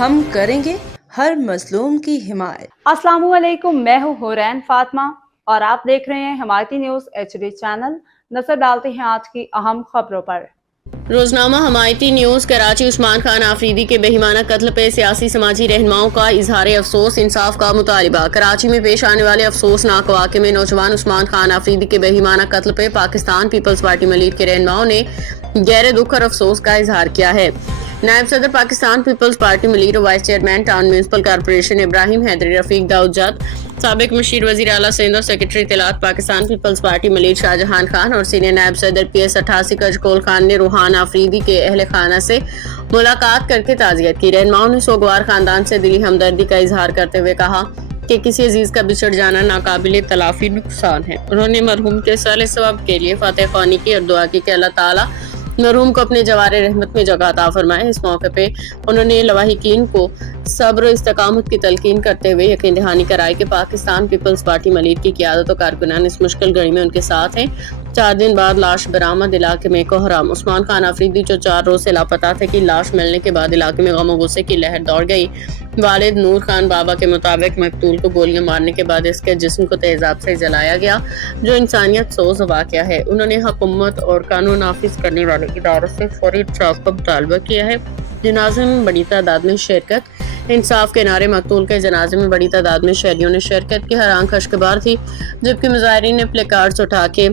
ہم کریں گے ہر مظلوم کی حمایت۔ السلام علیکم، میں ہوں حورین فاطمہ اور آپ دیکھ رہے ہیں حمایتی نیوز HD چینل۔ نظر ڈالتے ہیں آج کی اہم خبروں پر۔ روزنامہ حمایتی نیوز کراچی۔ عثمان خان آفریدی کے بہیمانہ قتل پہ سیاسی سماجی رہنماؤں کا اظہار افسوس، انصاف کا مطالبہ۔ کراچی میں پیش آنے والے افسوسناک واقعے میں نوجوان عثمان خان آفریدی کے بہیمانہ قتل پہ پاکستان پیپلز پارٹی ملیٹ کے رہنماؤں نے گہرے دکھ اور افسوس کا اظہار کیا ہے۔ نائب صدر پاکستان پیپلز پارٹی ملیٹ اور vice chairman town municipal corporation Ibrahim Hyderi, Rafiq Daud Jat, سابق مشیر وزیر اعلیٰ سندھ اور سیکرٹری اطلاعات پاکستان پیپلز پارٹی ملیٹ شاہجہان خان اور سینئر نائب صدر PS88 کجکول خان نے روحان آفریدی کے اہل خانہ سے ملاقات کر کے تعزیت کی۔ رہنماؤں نے سوگوار خاندان سے دلی ہمدردی کا اظہار کرتے ہوئے کہا کہ کسی عزیز کا بچھڑ جانا ناقابل تلافی نقصان ہے۔ انہوں نے مرحوم کے صالح ثواب کے لیے فاتح خوانی کی اور دعا کی کہ اللہ تعالیٰ مرحوم کو اپنے جوار رحمت میں جگہ عطا فرمائے۔ اس موقع پہ انہوں نے لواحقین کو صبر و استقامت کی تلقین کرتے ہوئے یقین دہانی کرائی کہ پاکستان پیپلز پارٹی ملیٹ کی قیادت و کارکنان اس مشکل گھڑی میں ان کے ساتھ ہیں۔ 4 دن بعد لاش برآمد۔ علاقے میں کوہرام۔ عثمان خان آفریدی جو 4 روز سے لاپتہ تھے کی لاش ملنے کے بعد علاقے میں غم و غصے کی لہر دوڑ گئی۔ والد نور خان بابا کے مطابق مقتول کو گولیاں مارنے کے بعد اس کے جسم کو تیزاب سے جلایا گیا، جو انسانیت سوز واقعہ ہے۔ انہوں نے حکومت اور قانون نافذ کرنے والے اداروں سے فوری انصاف کا مطالبہ کیا ہے۔ جنازے میں بڑی تعداد میں شرکت۔ انصاف کے نعرے۔ مقتول کے جنازے میں بڑی تعداد میں شہریوں نے شرکت کی۔ ہر آنکھ اشکبار تھی، جبکہ مظاہرین نے پلے کارڈز اٹھا کے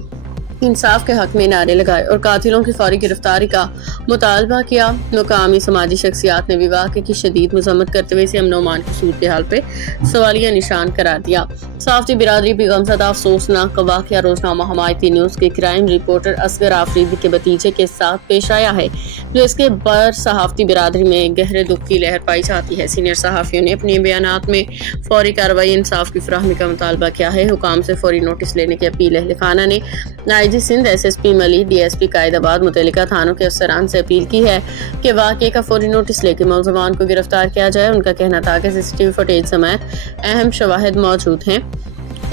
انصاف کے حق میں نعرے لگائے اور قاتلوں کی فوری گرفتاری کا مطالبہ کیا۔ مقامی سماجی شخصیات نے بھی واقعے کی شدید مذمت کرتے ہوئے اسے امن و امان کی صورتحال پہ سوالیہ نشان قرار دیا۔ صحافتی برادری بھی غمزدہ۔ افسوسناک واقعہ روزنامہ حمایتی نیوز کے کرائم رپورٹر اصغر آفریدی کے بھتیجے کے ساتھ پیش آیا ہے، جو اس کے بعد صحافتی برادری میں گہرے دکھ کی لہر پائی جاتی ہے۔ سینئر صحافیوں نے اپنے بیانات میں فوری کارروائی، انصاف کی فراہمی کا مطالبہ کیا ہے۔ حکام سے فوری نوٹس لینے کی اپیل۔ اہل خانہ نے IG Sindh, SSP millet, DSP قائد آباد، متعلقہ تھانوں کے افسران سے اپیل کی ہے کہ واقعے کا فوری نوٹس لے کے ملزمان کو گرفتار کیا جائے۔ ان کا کہنا تھا کہ CCTV فوٹیج سمیت اہم شواہد موجود ہیں۔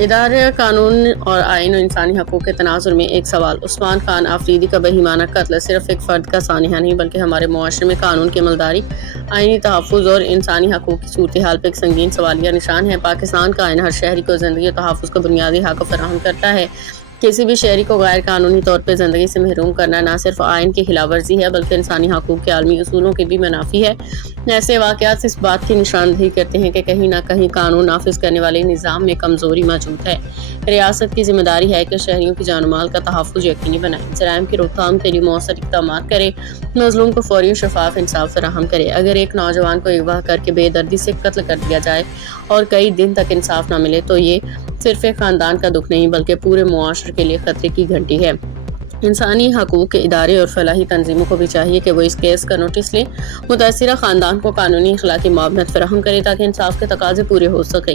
ادارے قانون اور آئین و انسانی حقوق کے تناظر میں ایک سوال۔ عثمان خان آفریدی کا بہیمانہ قتل صرف ایک فرد کا سانحہ نہیں، بلکہ ہمارے معاشرے میں قانون کی عملداری، آئینی تحفظ اور انسانی حقوق کی صورتحال پہ ایک سنگین سوالیہ نشان ہے۔ پاکستان کا آئین ہر شہری کو زندگی و تحفظ کا بنیادی حق فراہم کرتا ہے۔ کسی بھی شہری کو غیر قانونی طور پہ زندگی سے محروم کرنا نہ صرف آئین کی خلاف ورزی ہے، بلکہ انسانی حقوق کے عالمی اصولوں کی بھی منافی ہے۔ ایسے واقعات اس بات کی نشاندہی کرتے ہیں کہ کہیں نہ کہیں قانون نافذ کرنے والے نظام میں کمزوری موجود ہے۔ ریاست کی ذمہ داری ہے کہ شہریوں کی جان و مال کا تحفظ یقینی بنائے، جرائم کی روک تھام کے لیے مؤثر اقدامات کرے، مظلوم کو فوری و شفاف انصاف فراہم کرے۔ اگر ایک نوجوان کو اغوا کر کے بے دردی سے قتل کر دیا جائے اور کئی دن تک انصاف نہ ملے تو یہ صرف ایک خاندان کا دکھ نہیں، بلکہ پورے معاشرے کے لیے خطرے کی گھنٹی ہے۔ انسانی حقوق کے ادارے اور فلاحی تنظیموں کو بھی چاہیے کہ وہ اس کیس کا نوٹس لیں، متاثرہ خاندان کو قانونی اخلاقی معاونت فراہم کرے تاکہ انصاف کے تقاضے پورے ہو سکیں۔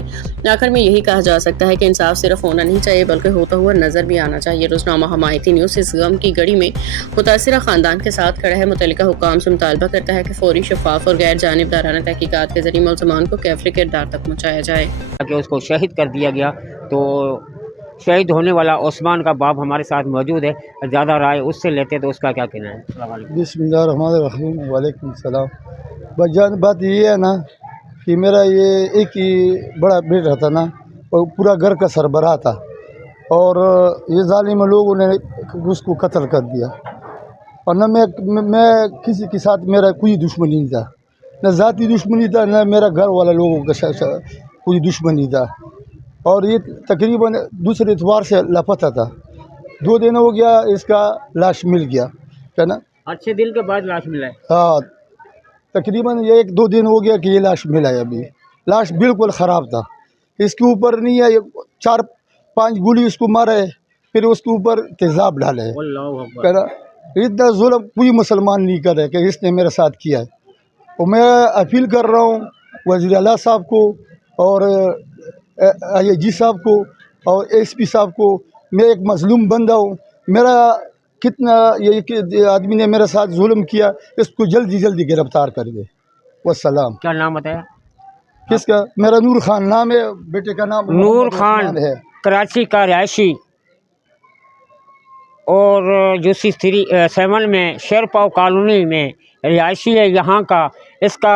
آخر میں یہی کہا جا سکتا ہے کہ انصاف صرف ہونا نہیں چاہیے، بلکہ ہوتا ہوا نظر بھی آنا چاہیے۔ روزنامہ حمایتی نیوز اس غم کی گھڑی میں متاثرہ خاندان کے ساتھ کھڑا ہے۔ متعلقہ حکام سے مطالبہ کرتا ہے کہ فوری، شفاف اور غیر جانبدارانہ تحقیقات کے ذریعے ملزمان کو کیفر کردار تک پہنچایا جائے۔ کہ اس کو شہید کر دیا گیا، تو شہید ہونے والا عثمان کا باپ ہمارے ساتھ موجود ہے، زیادہ رائے اس سے لیتے تو اس کا کیا کہنا ہے؟ السلام علیکم۔ بسم اللہ الرحمن الرحیم۔ وعلیکم السلام۔ بات یہ ہے نا کہ میرا یہ ایک ہی بڑا بیٹا تھا نا، اور پورا گھر کا سربراہ تھا، اور یہ ظالم لوگوں نے اس کو قتل کر دیا۔ اور نہ میں کسی کے ساتھ میرا کوئی دشمنی نہیں تھا، نہ ذاتی دشمنی تھا، نہ میرا گھر والا لوگوں کا کوئی دشمنی تھا۔ اور یہ تقریباً دوسرے اتوار سے لاپتہ تھا۔ 2 دن ہو گیا اس کا لاش مل گیا، ہے نا۔ اچھے دن کے بعد لاش ملا ہے؟ ہاں، تقریباً 1-2 دن ہو گیا کہ یہ لاش ملا ہے۔ ابھی لاش بالکل خراب تھا، اس کے اوپر نہیں ہے 4-5 گولی اس کو مارے، پھر اس کے اوپر تیزاب ڈالے ہے۔ اللہ اکبر۔ اتنا ظلم کوئی مسلمان نہیں کر رہے کہ اس نے میرے ساتھ کیا ہے۔ اور میں اپیل کر رہا ہوں وزیر اعلیٰ صاحب کو اور IG صاحب کو اور SP صاحب کو، میں ایک مظلوم بندہ ہوں، میرا کتنا یہ آدمی نے میرے ساتھ ظلم کیا، اس کو جلدی گرفتار کر دے۔ والسلام۔ کیا نام بتایا کس کا؟ میرا نور خان نام ہے، بیٹے کا نام نور خان ہے، کراچی کا رہائشی، اور جو 7 میں شیر پاؤ کالونی میں رہائشی ہے یہاں کا۔ اس کا